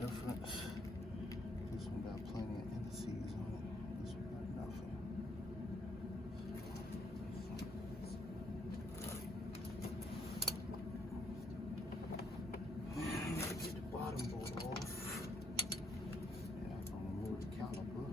difference. This one got plenty of indices on it. This one got nothing. Get the bottom bolt off. Yeah, I'm gonna remove the caliper.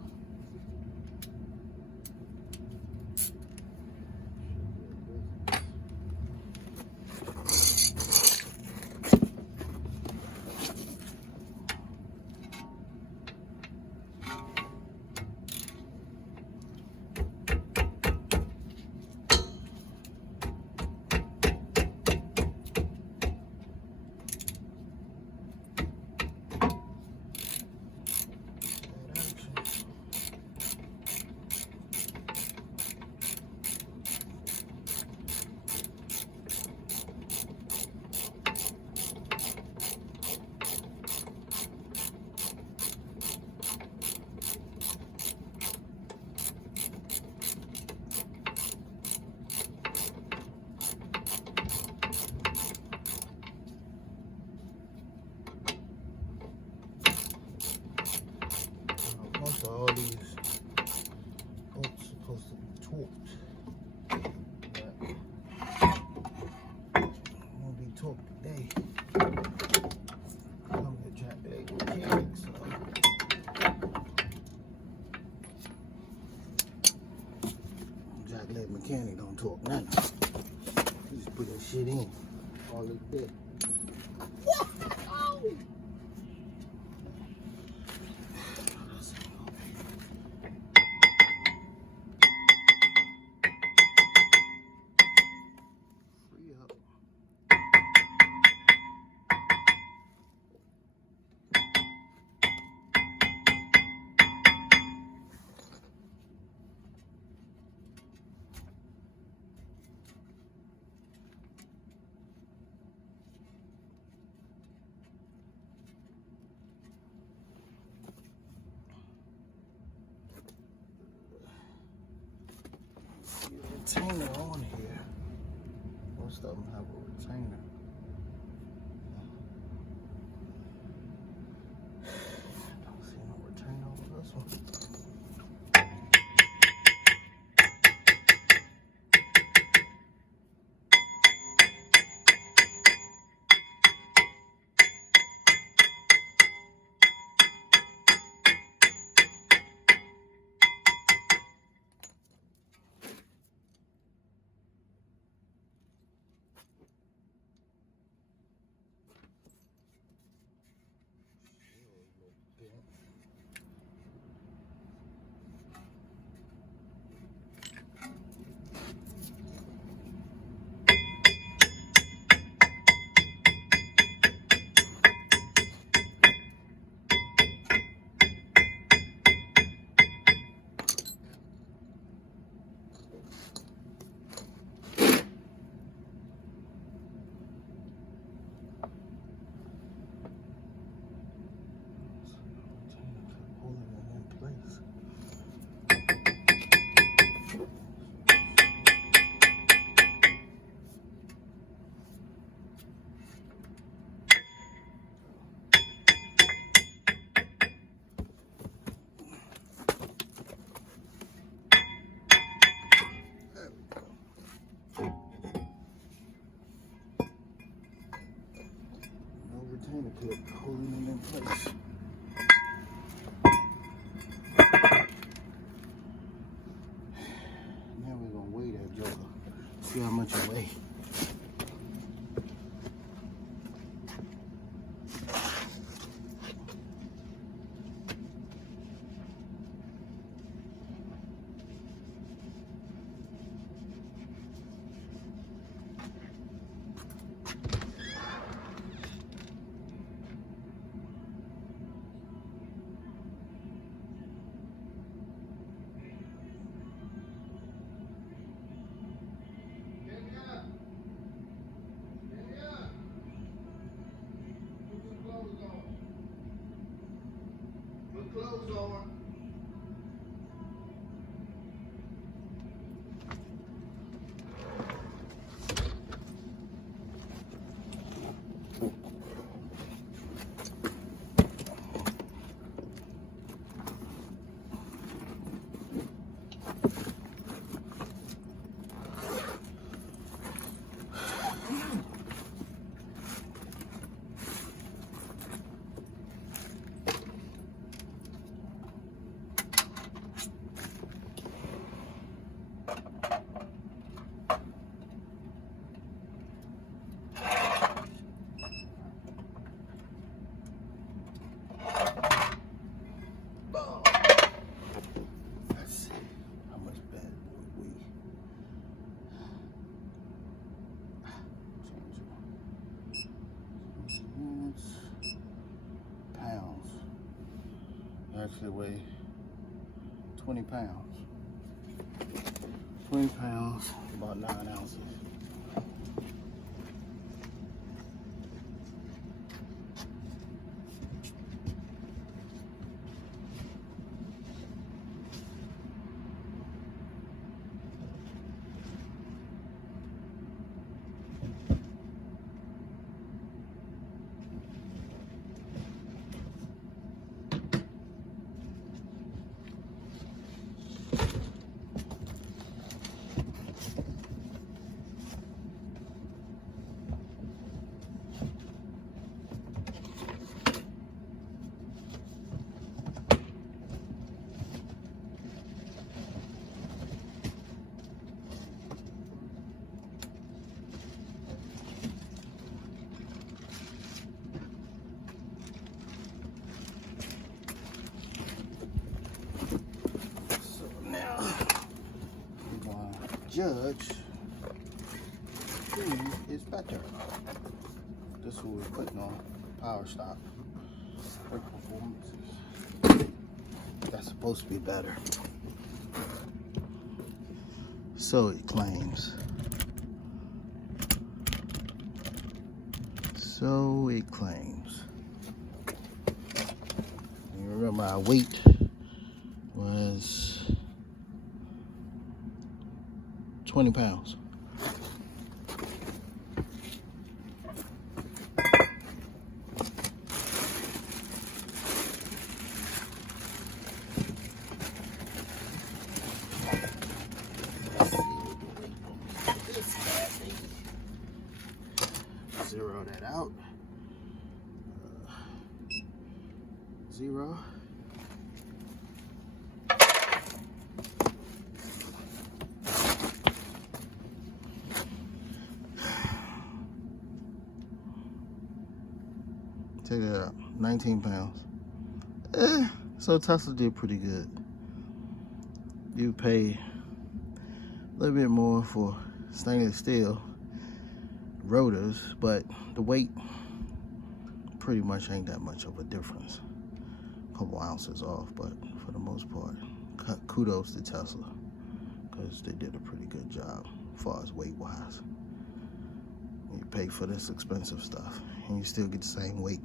Most of all these bolts are supposed to be torqued, but it won't be torqued today. I'm the jack leg mechanic, so jack leg mechanic don't torque nothing. Just put that shit in. All it did. Retainer on here. Most of them have a retainer. Don't see no retainer on this one. Retainer clip holding it in place. Now we're gonna weigh that joker. See how much it weighs. Clothes on. actually weigh 20 pounds. 20 pounds, about 9 ounces. Judge who is better. This is what we're putting on power stop. Brake performance. That's supposed to be better. So it claims. So it claims. You remember our weight was 20 pounds. Zero that out. 0. Take that out. 19 pounds. So Tesla did pretty good. You pay a little bit more for stainless steel rotors, but the weight pretty much ain't that much of a difference. A couple ounces off, but for the most part, kudos to Tesla, because they did a pretty good job as far as weight wise. You pay for this expensive stuff and you still get the same weight,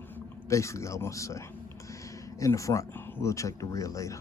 basically, I want to say, in the front. We'll check the rear later.